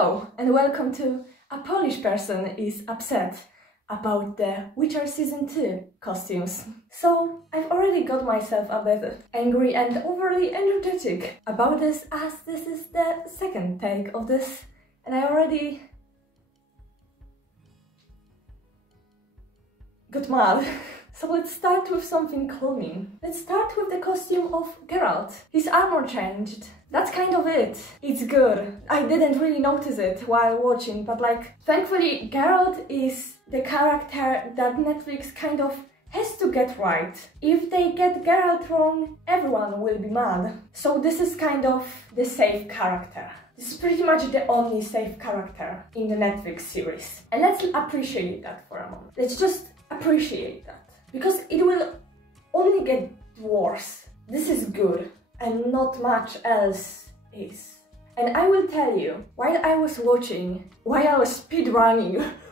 Hello and welcome to A Polish Person is Upset about the Witcher Season 2 costumes. So I've already got myself a bit angry and overly energetic about this, as this is the second take of this and I already got mad. So let's start with something calming. Let's start with the costume of Geralt. His armor changed. That's kind of it. It's good. I didn't really notice it while watching, but thankfully Geralt is the character that Netflix kind of has to get right. If they get Geralt wrong, everyone will be mad. So this is kind of the safe character. This is pretty much the only safe character in the Netflix series. And let's appreciate that for a moment. Let's just appreciate that. Because it will only get worse. This is good and not much else is. And I will tell you, while I was speedrunning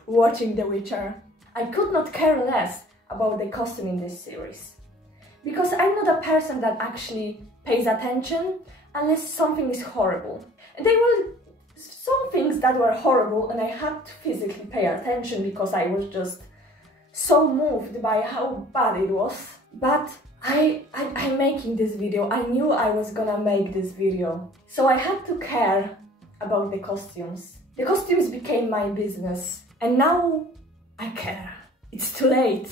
watching The Witcher, I could not care less about the costume in this series. Because I'm not a person that actually pays attention unless something is horrible. And there were some things that were horrible and I had to physically pay attention because I was just so moved by how bad it was. But I'm making this video. I knew I was gonna make this video. So I had to care about the costumes. The costumes became my business. And now I care. It's too late.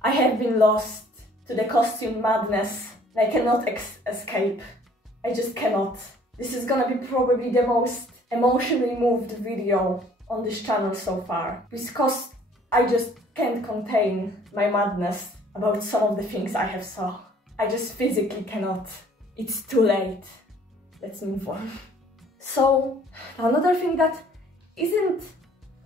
I have been lost to the costume madness. I cannot escape. I just cannot. This is gonna be probably the most emotionally moved video on this channel so far. Because I just can't contain my madness about some of the things I have saw. I just physically cannot. It's too late. Let's move on. So, another thing that isn't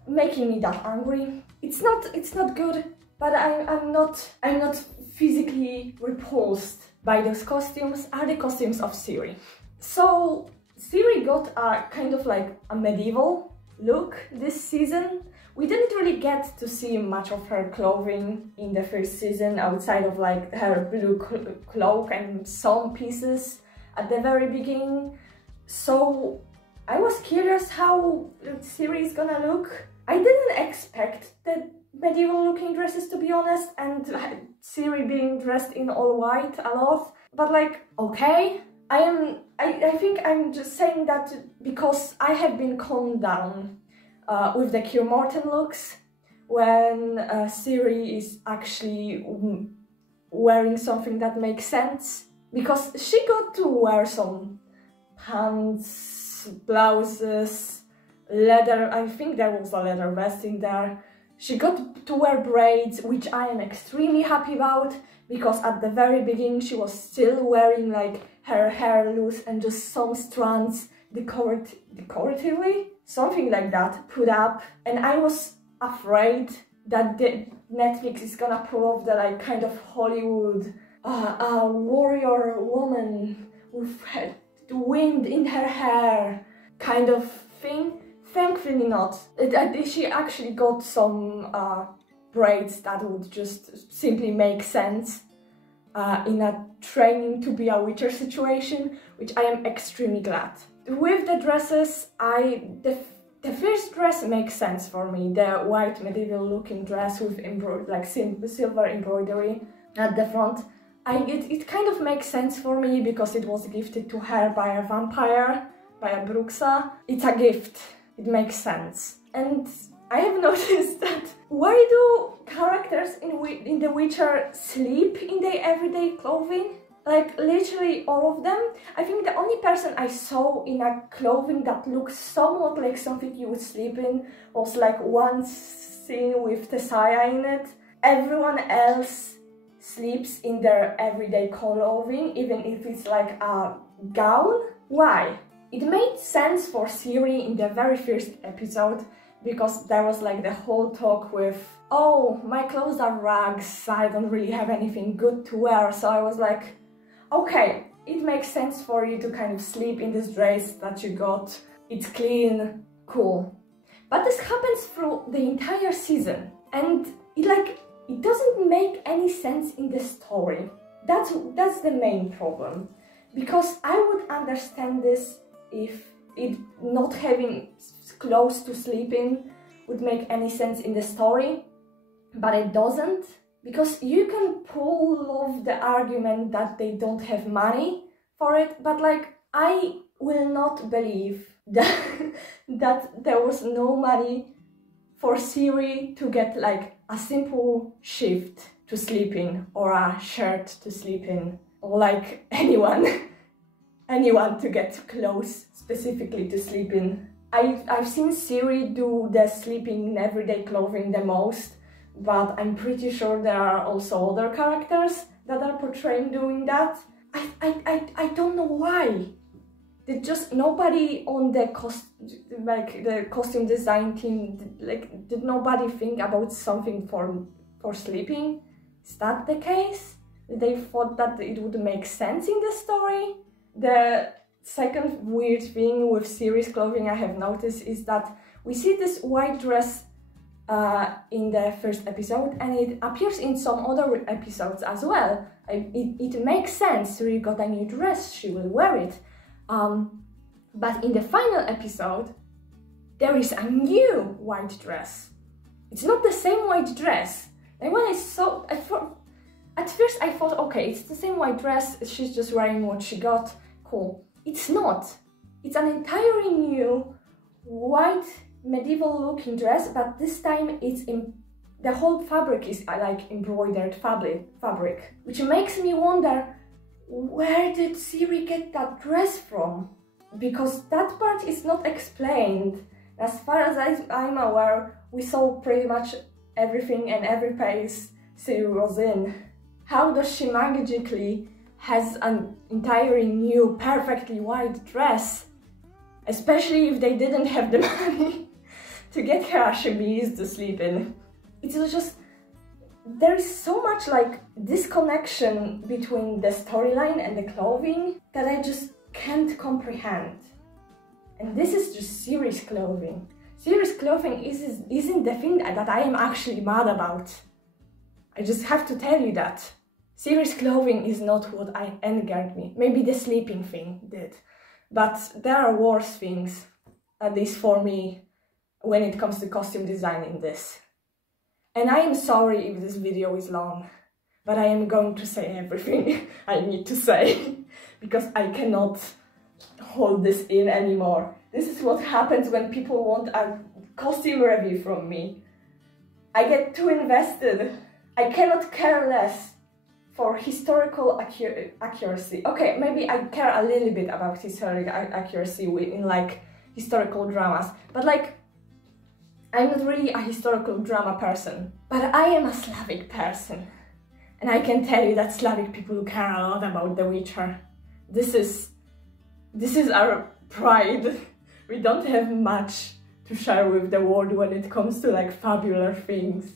making me that angry. It's not good, but I'm not physically repulsed by those costumes, are the costumes of Ciri. So, Ciri got a kind of like a medieval look this season. We didn't really get to see much of her clothing in the first season outside of like her blue cloak and some pieces at the very beginning. So I was curious how Ciri is gonna look. I didn't expect the medieval looking dresses, to be honest, and Ciri being dressed in all white a lot, but okay. I think I'm just saying that because I have been calmed down with the Cure Morton looks, when Ciri is actually wearing something that makes sense, because she got to wear some pants, blouses, leather, I think there was a leather vest in there. She got to wear braids, which I am extremely happy about, because at the very beginning she was still wearing like her hair loose and just some strands decoratively, something like that, put up. And I was afraid that Netflix is gonna pull off the like kind of Hollywood a warrior woman with the wind in her hair kind of thing. Thankfully not. She actually got some braids that would just simply make sense in a training to be a Witcher situation, which I am extremely glad. With the dresses, the first dress makes sense for me, the white medieval looking dress with silver embroidery at the front. It kind of makes sense for me because it was gifted to her by a vampire, by a Bruxa. It's a gift, it makes sense. And I have noticed that why do characters in The Witcher sleep in their everyday clothing? Like literally all of them. I think the only person I saw in a clothing that looks somewhat like something you would sleep in was like one scene with Tessaya in it. Everyone else sleeps in their everyday clothing, even if it's like a gown. Why? It made sense for Ciri in the very first episode, because there was like the whole talk with, oh, my clothes are rags, I don't really have anything good to wear. So I was like, okay, it makes sense for you to kind of sleep in this dress that you got. It's clean, cool. But this happens through the entire season, and it doesn't make any sense in the story. That's the main problem. Because I would understand this if it not having clothes to sleep in would make any sense in the story, but it doesn't, because you can pull off the argument that they don't have money for it, but like, I will not believe that, that there was no money for Ciri to get like a simple shift to sleep in, or a shirt to sleep in, or like anyone to get clothes specifically to sleep in. I've seen Ciri do the sleeping in everyday clothing the most, but I'm pretty sure there are also other characters that are portraying doing that. I don't know why. Did just nobody on the costume design team, like, did nobody think about something for sleeping? Is that the case? They thought that it would make sense in the story? The second weird thing with Ciri's clothing I have noticed is that we see this white dress in the first episode, and it appears in some other episodes as well. It makes sense. Ciri got a new dress, she will wear it. But in the final episode, there is a new white dress. It's not the same white dress. And when I saw, at first I thought, okay, it's the same white dress, she's just wearing what she got, cool. It's not. It's an entirely new white medieval looking dress, but this time it's in the whole fabric is like embroidered fabric, which makes me wonder, where did Ciri get that dress from? Because that part is not explained. As far as I'm aware, we saw pretty much everything and every place Ciri was in. How does she magically has an entirely new, perfectly white dress? Especially if they didn't have the money to get her a chemise to sleep in. It's just, there is so much like disconnection between the storyline and the clothing that I just can't comprehend. And this is just Ciri's clothing. Ciri's clothing isn't the thing that I am actually mad about. I just have to tell you that. Ciri's clothing is not what angered me. Maybe the sleeping thing did. But there are worse things, at least for me, when it comes to costume design in this. And I am sorry if this video is long, but I am going to say everything I need to say, because I cannot hold this in anymore. This is what happens when people want a costume review from me. I get too invested. I cannot care less for historical accuracy. Okay, maybe I care a little bit about historical accuracy in like historical dramas, but like, I'm not really a historical drama person, but I am a Slavic person. And I can tell you that Slavic people care a lot about The Witcher. This is our pride. We don't have much to share with the world when it comes to like fabular things.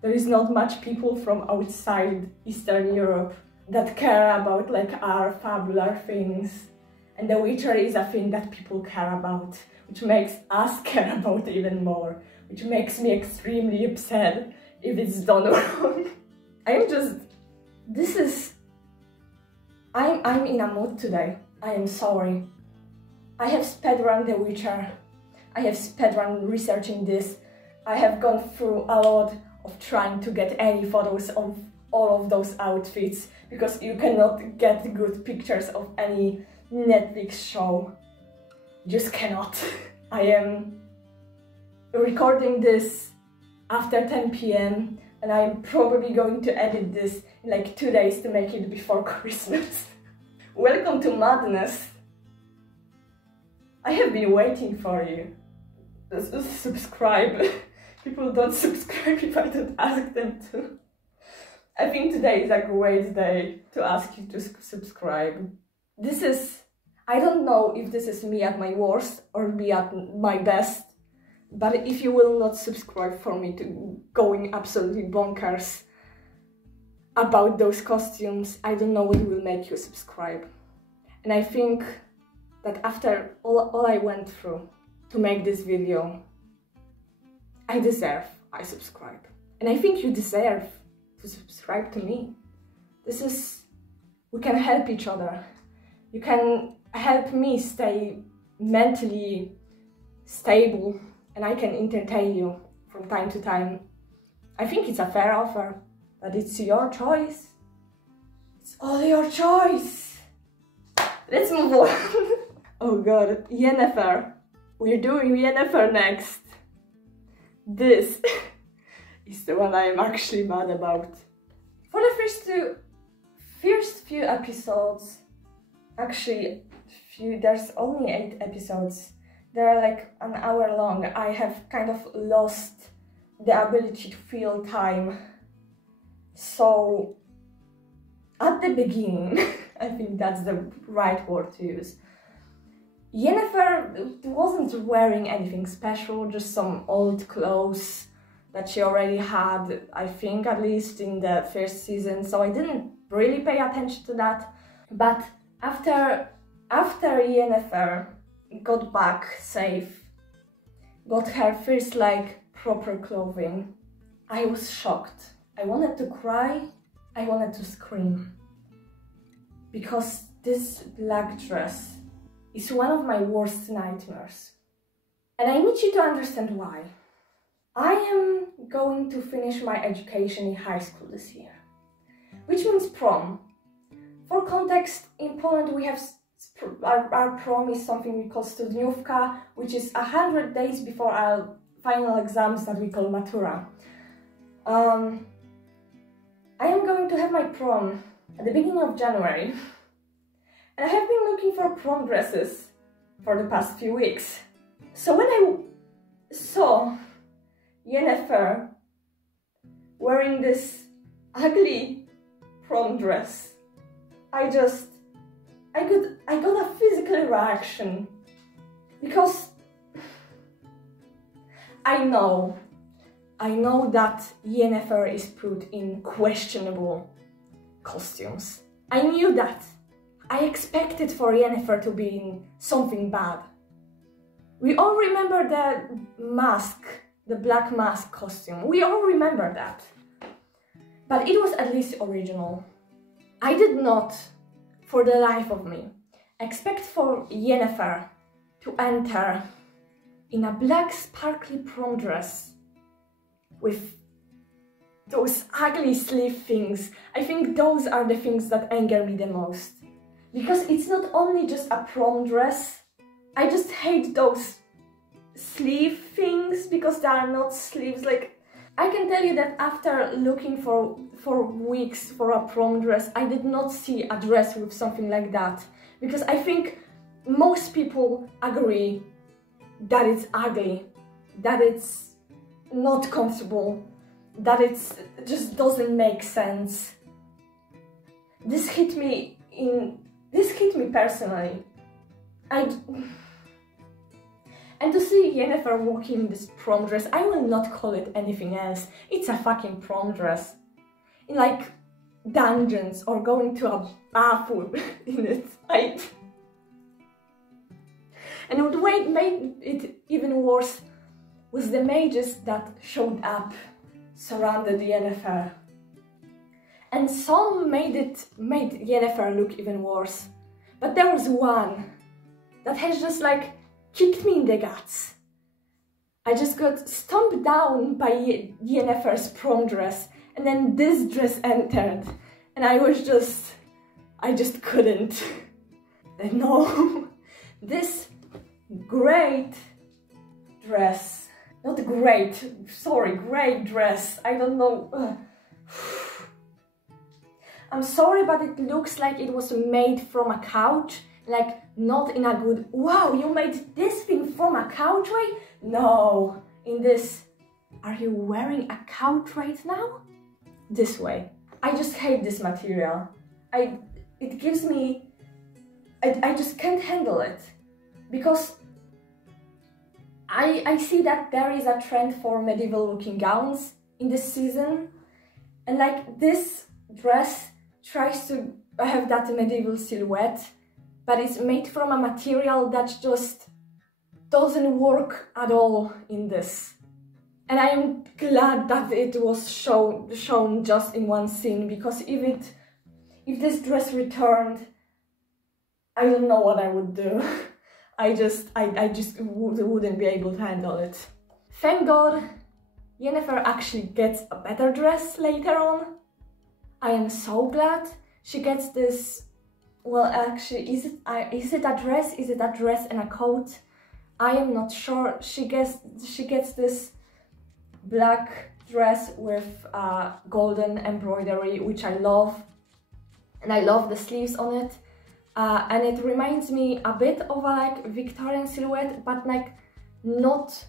There is not much people from outside Eastern Europe that care about like our fabular things. And The Witcher is a thing that people care about, which makes us care about it even more, which makes me extremely upset if it's done wrong. I'm in a mood today. I am sorry. I have speedrun The Witcher. I have speedrun researching this. I have gone through a lot of trying to get any photos of all of those outfits, because you cannot get good pictures of any Netflix show. Just cannot. I am recording this after 10 p.m. and I'm probably going to edit this in like 2 days to make it before Christmas. Welcome to madness. I have been waiting for you. Just subscribe. People don't subscribe if I don't ask them to. I think today is a great day to ask you to subscribe. I don't know if this is me at my worst or me at my best, but if you will not subscribe for me to going absolutely bonkers about those costumes, I don't know what will make you subscribe. And I think that after all I went through to make this video, I subscribe. And I think you deserve to subscribe to me. We can help each other. You can help me stay mentally stable and I can entertain you from time to time, I think it's a fair offer, but it's your choice. It's all your choice. Let's move on. Oh god, Yennefer. We're doing Yennefer next. This is the one I'm actually mad about. For the first few episodes, actually there's only 8 episodes. They're like an hour long. I have kind of lost the ability to feel time. So at the beginning, I think that's the right word to use, Yennefer wasn't wearing anything special, just some old clothes that she already had, I think, at least in the first season, so I didn't really pay attention to that. But after Yennefer got back safe, got her first like proper clothing, I was shocked. I wanted to cry, I wanted to scream. Because this black dress is one of my worst nightmares. And I need you to understand why. I am going to finish my education in high school this year, which means prom. For context, in Poland we have our prom is something we call studniówka, which is 100 days before our final exams that we call matura. I am going to have my prom at the beginning of January. And I have been looking for prom dresses for the past few weeks. So when I saw Yennefer wearing this ugly prom dress, I got a physical reaction. Because I know that Yennefer is put in questionable costumes. I knew that. I expected for Yennefer to be in something bad. We all remember the mask, the black mask costume. We all remember that. But it was at least original. I did not, for the life of me, expect for Yennefer to enter in a black sparkly prom dress with those ugly sleeve things. I think those are the things that anger me the most. Because it's not only just a prom dress, I just hate those sleeve things because they are not sleeves. Like, I can tell you that after looking for weeks for a prom dress, I did not see a dress with something like that. Because I think most people agree that it's ugly, that it's not comfortable, that it just doesn't make sense. This hit me personally. And to see Yennefer walking in this prom dress, I will not call it anything else. It's a fucking prom dress. In like dungeons or going to a bathroom in it. And what made it even worse was the mages that showed up, surrounded Yennefer. And some made Yennefer look even worse. But there was one that has just like kicked me in the guts. I just got stomped down by Yennefer's prom dress, and then this dress entered, and I just couldn't. No, this great dress, not great, sorry, great dress, I don't know. I'm sorry, but it looks like it was made from a couch, like not in a good, wow, you made this thing from a couch way? No, in this, are you wearing a couch right now? This way. I just hate this material. It gives me, I just can't handle it. Because I see that there is a trend for medieval looking gowns in this season. And like this dress tries to have that medieval silhouette, but it's made from a material that just doesn't work at all in this. And I am glad that it was shown just in one scene, because if this dress returned, I don't know what I would do. I just wouldn't be able to handle it. Thank God Yennefer actually gets a better dress later on. I am so glad she gets this. Well, actually, is it a dress? Is it a dress and a coat? I am not sure. She gets this black dress with golden embroidery, which I love, and I love the sleeves on it. And it reminds me a bit of a like Victorian silhouette, but like not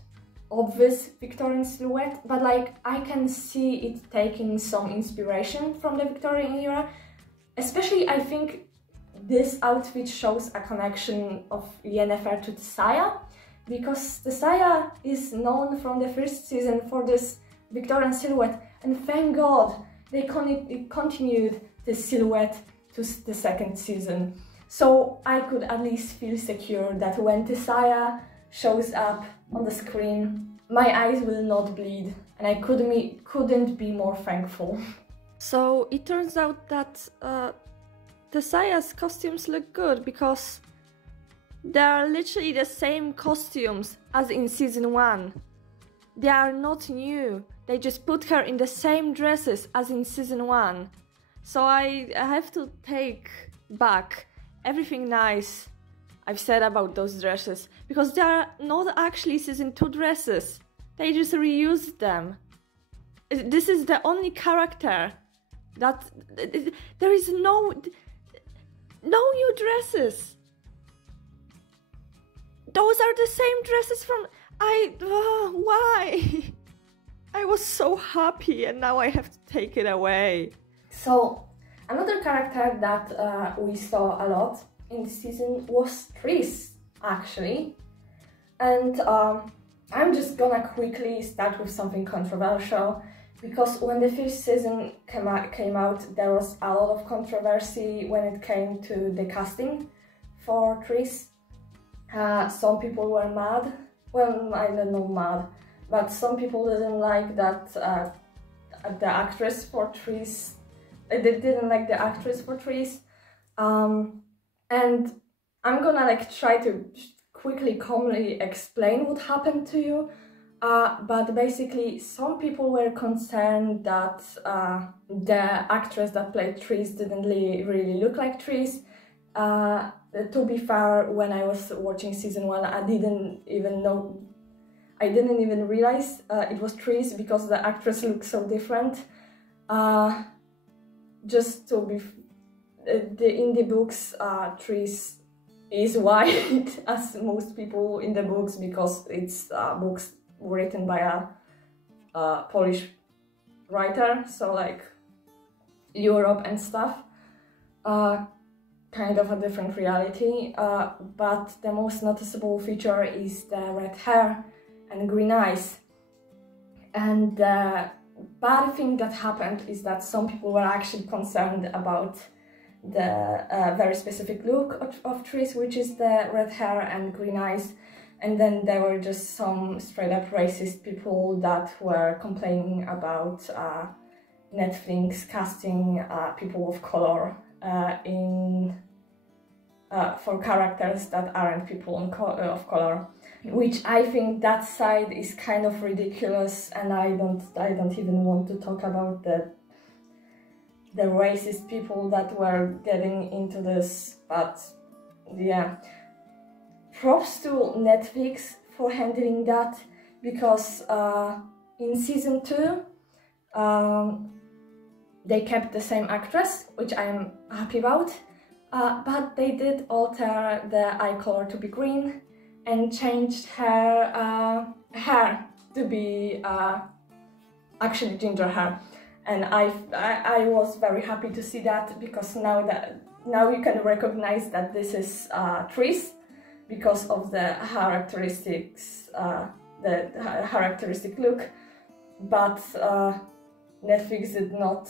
obvious Victorian silhouette, but like I can see it taking some inspiration from the Victorian era. Especially, I think this outfit shows a connection of Yennefer to Tsaya, because Tsaya is known from the first season for this Victorian silhouette, and thank God they continued this silhouette to the second season. So I could at least feel secure that when Tsaya shows up on the screen, my eyes will not bleed, and I couldn't be more thankful. So it turns out that Tsaya's costumes look good because they are literally the same costumes as in season 1. They are not new, they just put her in the same dresses as in season 1. So I have to take back everything nice I've said about those dresses, because they are not actually season 2 dresses. They just reused them. This is the only character that there is no new dresses. Those are the same dresses from why? I was so happy and now I have to take it away. So another character that we saw a lot in this season was Triss, actually. And I'm just gonna quickly start with something controversial, because when the first season came out, there was a lot of controversy when it came to the casting for Triss. Some people were mad. Well, I don't know mad, but some people didn't like that the actress for Triss. They didn't like the actress for Triss. And I'm gonna like try to quickly, calmly explain what happened to you. But basically, some people were concerned that the actress that played Triss didn't really look like Triss. To be fair, when I was watching season 1, I didn't even realize it was Triss, because the actress looked so different. Just to be, in the books, Triss is white, as most people in the books, because it's books written by a Polish writer, so like Europe and stuff. Kind of a different reality, but the most noticeable feature is the red hair and green eyes. And the bad thing that happened is that some people were actually concerned about the very specific look of Triss, which is the red hair and green eyes. And then there were just some straight up racist people that were complaining about Netflix casting people of color for characters that aren't people of color, which I think that side is kind of ridiculous, and I don't even want to talk about the racist people that were getting into this. But yeah, props to Netflix for handling that, because in season 2 they kept the same actress, which I am happy about, but they did alter the eye color to be green and changed her hair to be actually ginger hair. And I was very happy to see that, because now you can recognize that this is Triss, because of the characteristics, the characteristic look. But Netflix did not.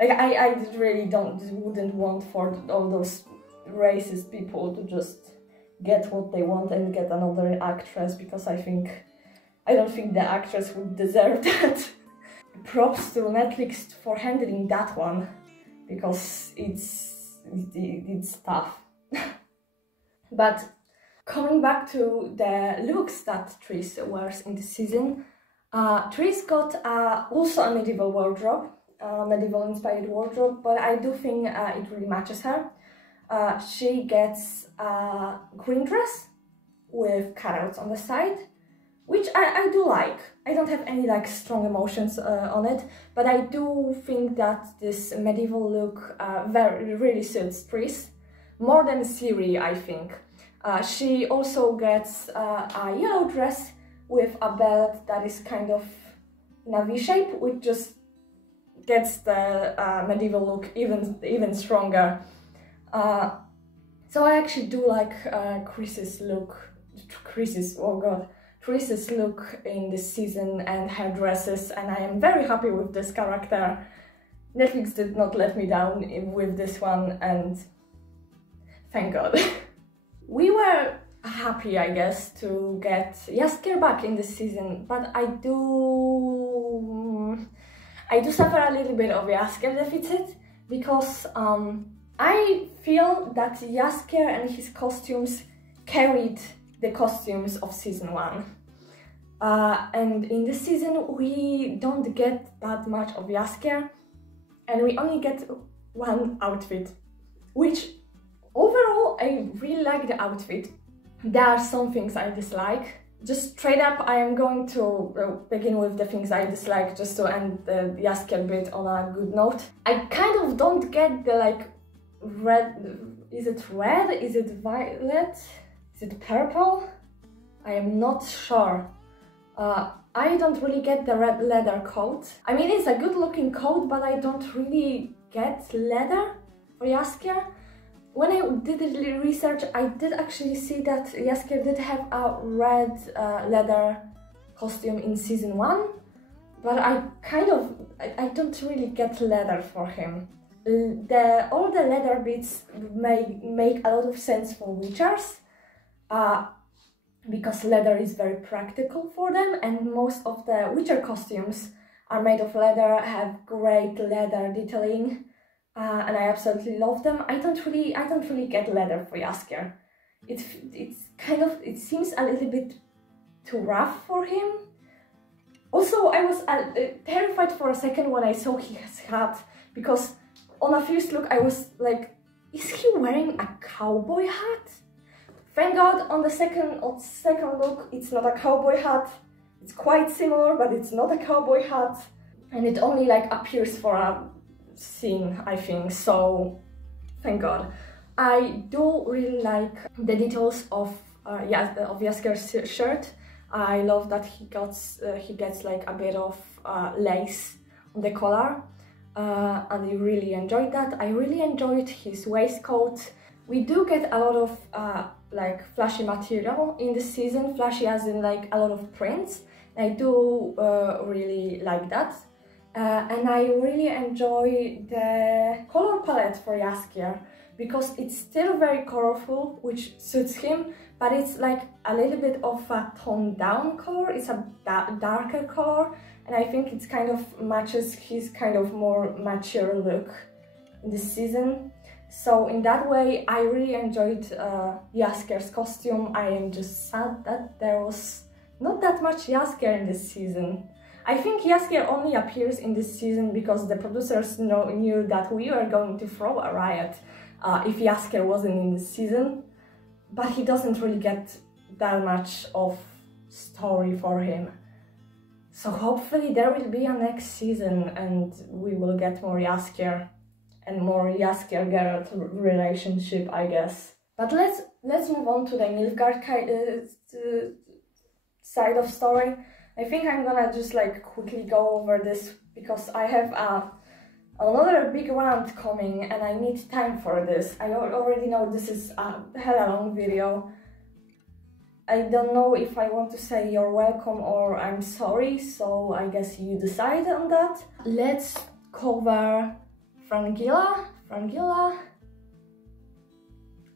I really wouldn't want for all those racist people to just get what they want and get another actress, because I don't think the actress would deserve that. Props to Netflix for handling that one, because it's tough. But Coming back to the looks that Tris wears in the season, Tris got also a medieval wardrobe, medieval inspired wardrobe, but I do think it really matches her. She gets a green dress with cutouts on the side, which I do like. I don't have any like strong emotions on it, but I do think that this medieval look really suits Tris more than Ciri, I think. She also gets a yellow dress with a belt that is kind of in a V shape, which just gets the medieval look even stronger. So I actually do like Tris's look in this season and her dresses, and I am very happy with this character. Netflix did not let me down with this one, and thank God. We were happy, I guess, to get Jaskier back in this season, but I do suffer a little bit of Jaskier deficit, because I feel that Jaskier and his costumes carried the costumes of season 1. And in this season we don't get that much of Jaskier, and we only get one outfit, which overall I really like the outfit. There are some things I dislike. Just straight up, I am going to begin with the things I dislike, just to end the Jaskier bit on a good note. I kind of don't get the like red, is it red, is it violet, is it purple? I am not sure. I don't really get the red leather coat. I mean, it's a good looking coat, but I don't really get leather for Jaskier. When I did the research, I did actually see that Jaskier did have a red leather costume in season 1, but I don't really get leather for him. All the leather bits make a lot of sense for Witchers, because leather is very practical for them, and most of the Witcher costumes are made of leather, have great leather detailing. And I absolutely love them. I don't really get leather for Jaskier. It seems a little bit too rough for him. Also, I was terrified for a second when I saw his hat, because on a first look I was like, is he wearing a cowboy hat? Thank God, on the second look it's not a cowboy hat. It's quite similar, but it's not a cowboy hat, and it only like appears for a scene, I think, so thank God. I do really like the details of Jaskier's shirt. I love that he gets like a bit of lace on the collar, and I really enjoyed that. I really enjoyed his waistcoat. We do get a lot of like flashy material in this season, flashy as in like a lot of prints. I do really like that. And I really enjoy the color palette for Jaskier, because it's still very colorful, which suits him, but it's like a little bit of a toned down color. It's a darker color, and I think it kind of matches his kind of more mature look in this season. So in that way, I really enjoyed Jaskier's costume. I am just sad that there was not that much Jaskier in this season. I think Jaskier only appears in this season because the producers knew that we were going to throw a riot if Jaskier wasn't in this season, but he doesn't really get that much of story for him. So hopefully there will be a next season and we will get more Jaskier and more Jaskier-Geralt relationship, I guess. But let's move on to the Nilfgaard side of story. I think I'm gonna just like quickly go over this because I have another big rant coming and I need time for this. I already know this is a hella long video. I don't know if I want to say you're welcome or I'm sorry, so I guess you decide on that. Let's cover Frangilla,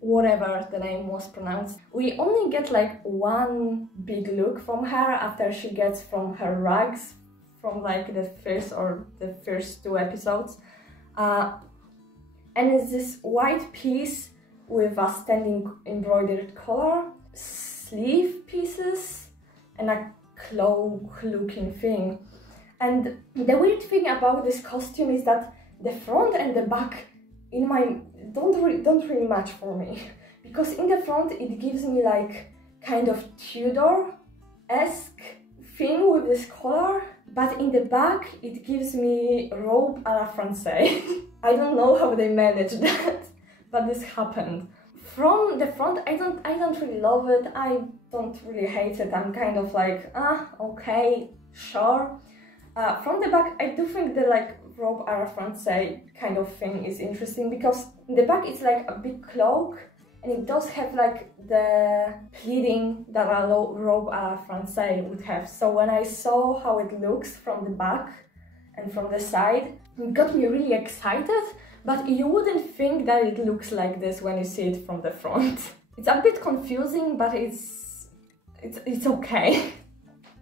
whatever the name was pronounced. We only get like one big look from her after she gets from her rags from like the first 2 episodes, and it's this white piece with a standing embroidered collar. sleeve pieces and a cloak looking thing. And the weird thing about this costume is that the front and the back in my don't really match for me, because in the front it gives me like kind of Tudor-esque thing with this collar, but in the back it gives me robe à la Francais. I don't know how they managed that, but this happened. From the front, I don't really love it. I don't really hate it. I'm kind of like, okay, sure. From the back, I do think the like robe à la Francais kind of thing is interesting, because in the back it's like a big cloak and it does have like the pleating that a robe à la Francais would have. So when I saw how it looks from the back and from the side, it got me really excited, but you wouldn't think that it looks like this when you see it from the front. It's a bit confusing, but it's okay.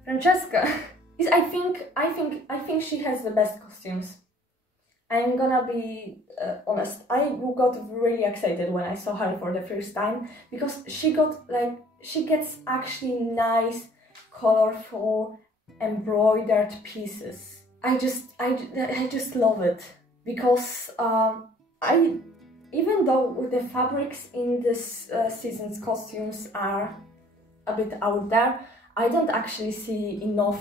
Francesca is, I think she has the best costumes. I'm gonna be honest, I got really excited when I saw her for the first time, because she gets actually nice, colorful, embroidered pieces. I just love it, because even though the fabrics in this season's costumes are a bit out there, I don't actually see enough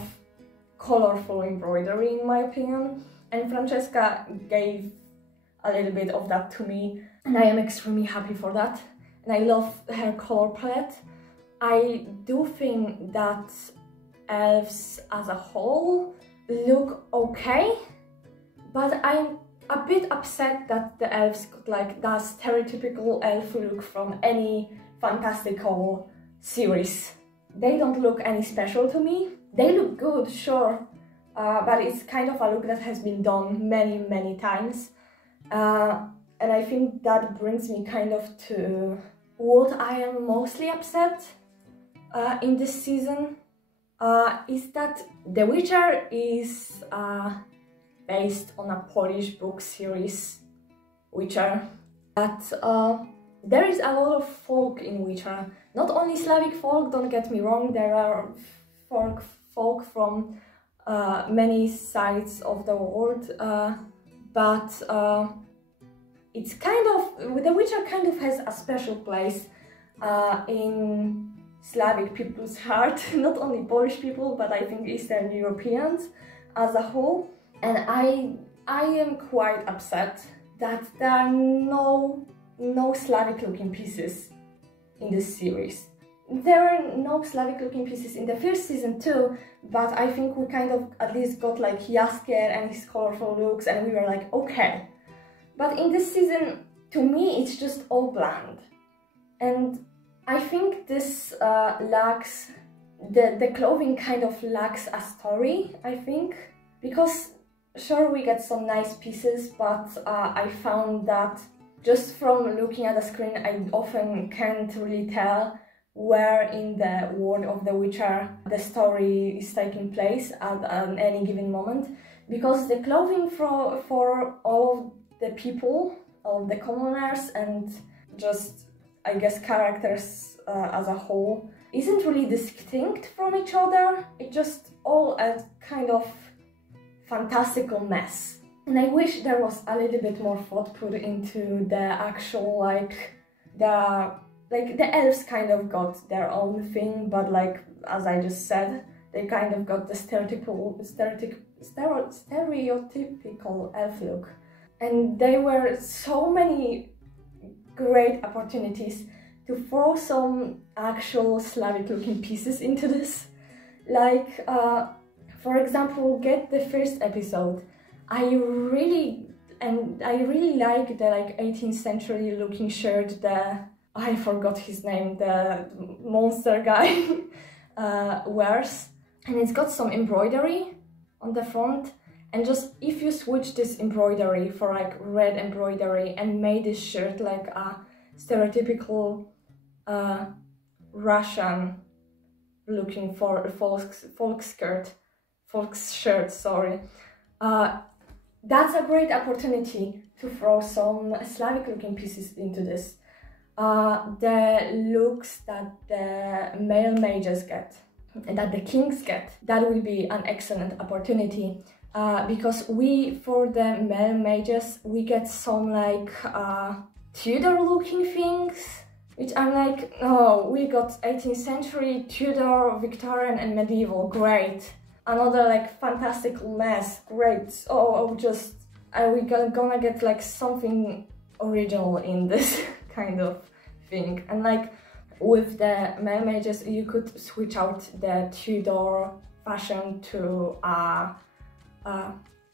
colorful embroidery in my opinion. And Francesca gave a little bit of that to me, and I am extremely happy for that. And I love her color palette. I do think that elves as a whole look okay, but I'm a bit upset that the elves got like that stereotypical elf look from any fantastical series. They don't look any special to me. They look good, sure. But it's kind of a look that has been done many times, and I think that brings me kind of to what I am mostly upset in this season, is that The Witcher is based on a Polish book series, Witcher, but there is a lot of folk in Witcher, not only Slavic folk, don't get me wrong, there are folk from many sides of the world, but it's kind of, The Witcher kind of has a special place in Slavic people's heart, not only Polish people, but I think Eastern Europeans as a whole. And I am quite upset that there are no Slavic looking pieces in this series. There are no Slavic looking pieces in the first season too, but I think we kind of at least got like Jaskier and his colorful looks, and we were like, okay. But in this season, to me, it's just all bland. And I think this lacks, the clothing kind of lacks a story, I think. Because sure, we get some nice pieces, but I found that just from looking at the screen, I often can't really tell where in the world of The Witcher the story is taking place at any given moment, because the clothing for all of the people, all of the commoners and just, I guess, characters as a whole, isn't really distinct from each other. It's just all a kind of fantastical mess. And I wish there was a little bit more thought put into the actual, like the elves kind of got their own thing, but like, as I just said, they kind of got the stereotypical elf look. And there were so many great opportunities to throw some actual Slavic looking pieces into this. Like, for example, get the first episode. I really like the like 18th century looking shirt, I forgot his name, the monster guy wears. And it's got some embroidery on the front. And just, if you switch this embroidery for like red embroidery and made this shirt like a stereotypical Russian looking for folk shirt, sorry. That's a great opportunity to throw some Slavic looking pieces into this. the looks that the male mages get and that the kings get. That will be an excellent opportunity, because for the male mages, we get some like Tudor looking things, which I'm like, oh, we got 18th century, Tudor, Victorian and medieval, great. Another like fantastical mess, great. Oh, are we gonna get like something original in this kind of thing? And like with the male mages, you could switch out the Tudor fashion to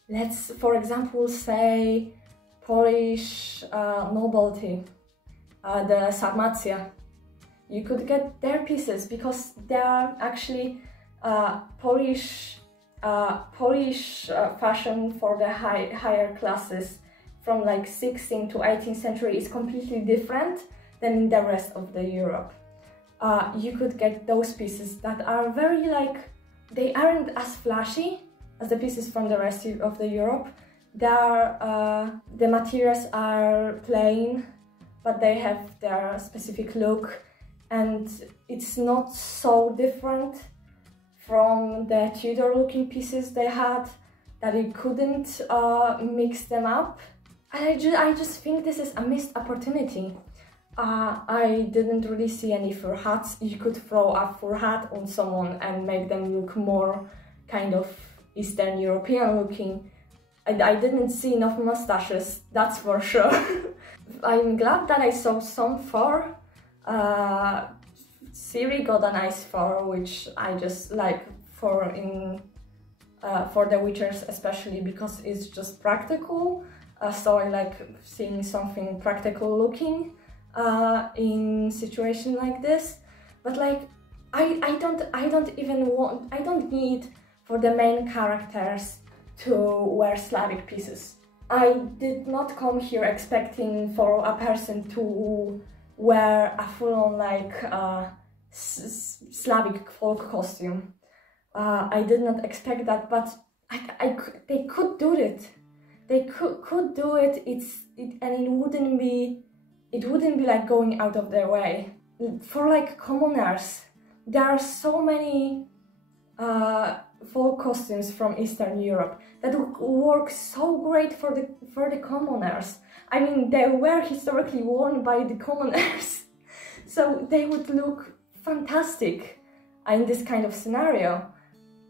let's for example say Polish nobility, the Sarmatia. You could get their pieces because they are actually Polish fashion for the higher classes from like 16th to 18th century is completely different than in the rest of the Europe. You could get those pieces that are very like, they aren't as flashy as the pieces from the rest of the Europe. The materials are plain, but they have their specific look, and it's not so different from the Tudor looking pieces they had that you couldn't mix them up. And I just think this is a missed opportunity. I didn't really see any fur hats. You could throw a fur hat on someone and make them look more kind of Eastern European looking. I didn't see enough mustaches, that's for sure. I'm glad that I saw some fur. Ciri got a nice fur, which I just like for the Witchers especially, because it's just practical. So I like seeing something practical looking in situation like this. But like I don't need for the main characters to wear Slavic pieces. I did not come here expecting for a person to wear a full-on like Slavic folk costume. I did not expect that, but they could do it. They could do it. And it wouldn't be like going out of their way. For like commoners, there are so many folk costumes from Eastern Europe that would work so great for the commoners. I mean, they were historically worn by the commoners, so they would look fantastic in this kind of scenario.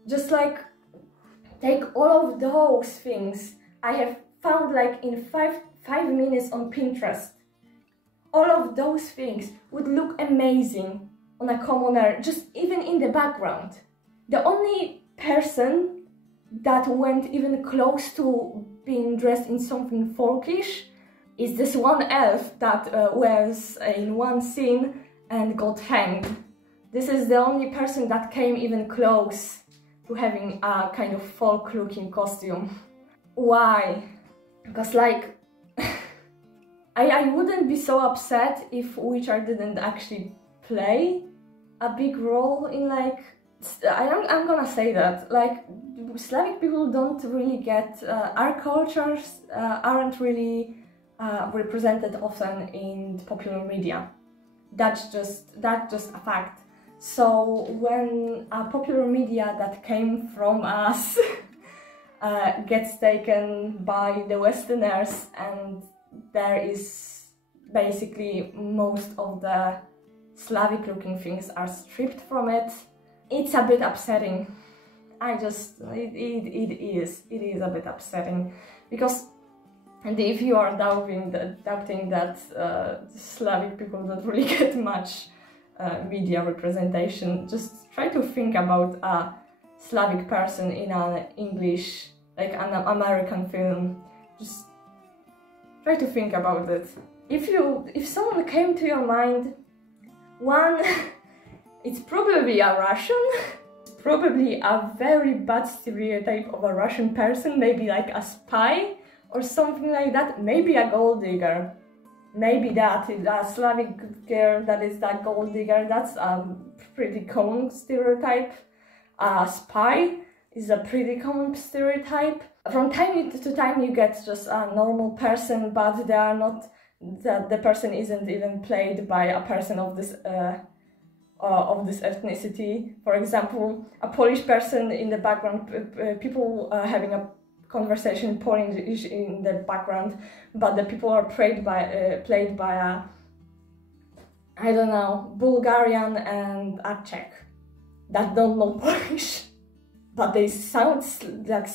Just like take all of those things I have found like in five minutes on Pinterest. All of those things would look amazing on a commoner, just even in the background. The only person that went even close to being dressed in something folkish is this one elf that was in one scene and got hanged. This is the only person that came even close to having a kind of folk-looking costume. Why? Because like, I wouldn't be so upset if Witcher didn't actually play a big role in like, I'm gonna say that, like, Slavic people don't really get, our cultures aren't really represented often in popular media. That's just a fact. So when a popular media that came from us gets taken by the Westerners, and there is basically most of the Slavic looking things are stripped from it, it's a bit upsetting. It is a bit upsetting, because and if you are doubting that Slavic people don't really get much media representation, just try to think about a Slavic person in an English, like an American film. Just try to think about it. If someone came to your mind, one, it's probably a Russian. It's probably a very bad stereotype of a Russian person, maybe like a spy or something like that. Maybe a gold digger. Maybe that is a Slavic girl that is that gold digger. That's a pretty common stereotype. A spy is a pretty common stereotype. From time to time you get just a normal person, but they are not that the person isn't even played by a person of this ethnicity. For example, a Polish person in the background, people having a conversation in Polish in the background, but the people are played by a, I don't know, Bulgarian and a Czech that don't know Polish, but they sound like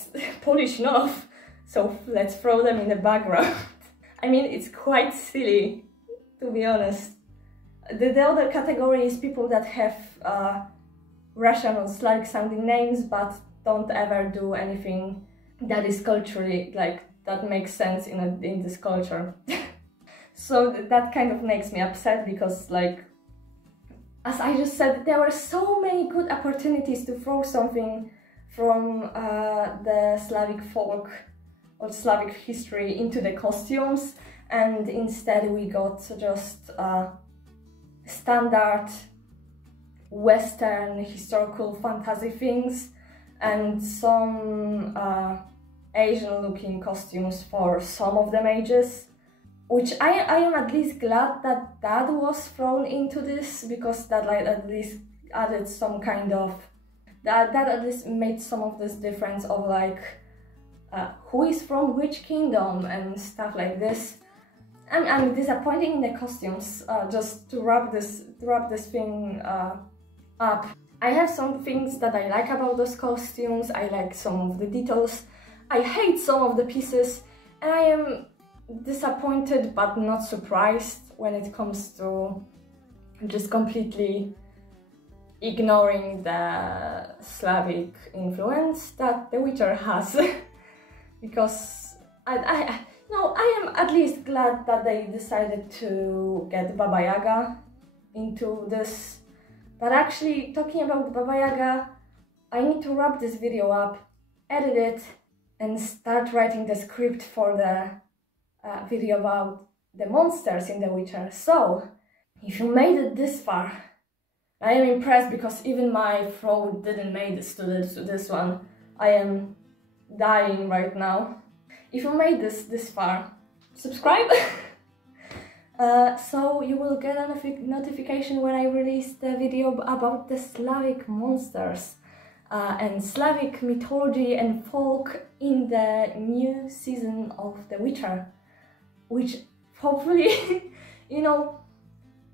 Polish enough, so let's throw them in the background. I mean, it's quite silly, to be honest. The other category is people that have Russian or Slavic sounding names, but don't ever do anything that is culturally, like, that makes sense in this culture. So that kind of makes me upset, because, like, as I just said, there were so many good opportunities to throw something from the Slavic folk or Slavic history into the costumes, and instead we got just standard Western historical fantasy things and some Asian looking costumes for some of the mages, which I am at least glad that that was thrown into this, because that, like, at least added some kind of, that at least made some of this difference of, like, who is from which kingdom and stuff like this. I'm disappointed in the costumes, just to wrap this thing up. I have some things that I like about those costumes. I like some of the details. I hate some of the pieces, and I am disappointed but not surprised when it comes to just completely ignoring the Slavic influence that The Witcher has. Because I am at least glad that they decided to get Baba Yaga into this. But actually, talking about Baba Yaga, I need to wrap this video up, edit it, and start writing the script for the video about the monsters in The Witcher. So, if you made it this far, I am impressed, because even my throat didn't make it to this one. I am dying right now. If you made this far, subscribe! So you will get a notification when I release the video about the Slavic monsters and Slavic mythology and folk in the new season of The Witcher, which hopefully, you know,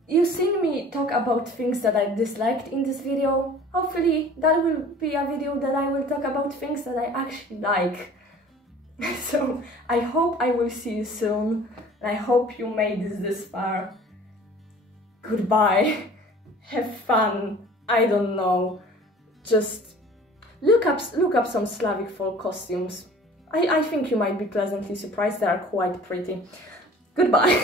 you've seen me talk about things that I disliked in this video. Hopefully that will be a video that I will talk about things that I actually like. So I hope I will see you soon, and I hope you made this far. Goodbye. Have fun. I don't know. Just look up some Slavic folk costumes. I think you might be pleasantly surprised. They are quite pretty. Goodbye.